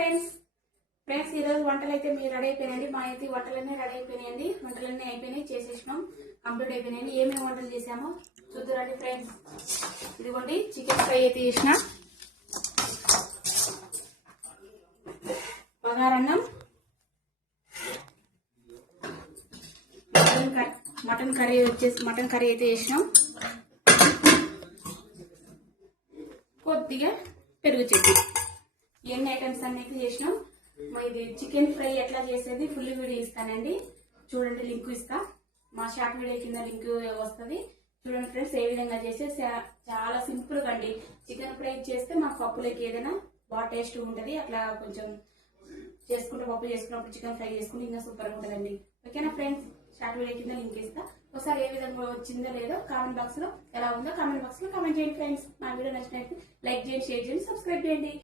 Friends ఈ రోజు వంటలు అయితే మీరు రెడీ అయిపోయినండి. మా అయితే వంటలన్నీ రెడీ అయిపోయినాయండి. వంటలన్నీ అయిపోయినాయి, చేసేసినాం, కంప్లీట్ అయిపోయినాయండి. ఏమేమి వంటలు చేసామో చూద్దురండి ఫ్రెండ్స్. ఇదిగోండి చికెన్ ఫ్రై అయితే చేసిన, బగారన్నం, మటన్ కర్రీ అయితే చేసినాం, కొద్దిగా పెరుగు చట్నీ. ఎన్ని ఐటమ్స్ అన్ని అయితే చేసినాం. ఇది చికెన్ ఫ్రై ఎట్లా చేసేది ఫుల్ వీడియో ఇస్తానండి, చూడండి. లింక్ ఇస్తా, మా షార్ట్ వీడియో కింద లింక్ వస్తుంది. చూడండి ఫ్రెండ్స్, ఏ విధంగా చేస్తే చాలా సింపుల్ గా అండి. చికెన్ ఫ్రై చేస్తే మా పప్పులకి ఏదైనా బాగా టేస్ట్ ఉంటుంది. అట్లా కొంచెం చేసుకుంటే పప్పు చేసుకున్నప్పుడు చికెన్ ఫ్రై చేసుకుంటే ఇంకా సూపర్ గా ఉంటుందండి. ఓకేనా ఫ్రెండ్స్, షార్ట్ వీడియో కింద లింక్ ఇస్తా. ఒకసారి ఏ విధంగా వచ్చిందో లేదో కామెంట్ బాక్స్ లో, ఎలా ఉందో కామెంట్ బాక్స్ లో కామెంట్ చేయండి ఫ్రెండ్స్. మా వీడియో నచ్చినట్టు లైక్ చేయండి, షేర్ చేయండి, సబ్స్క్రైబ్ చేయండి.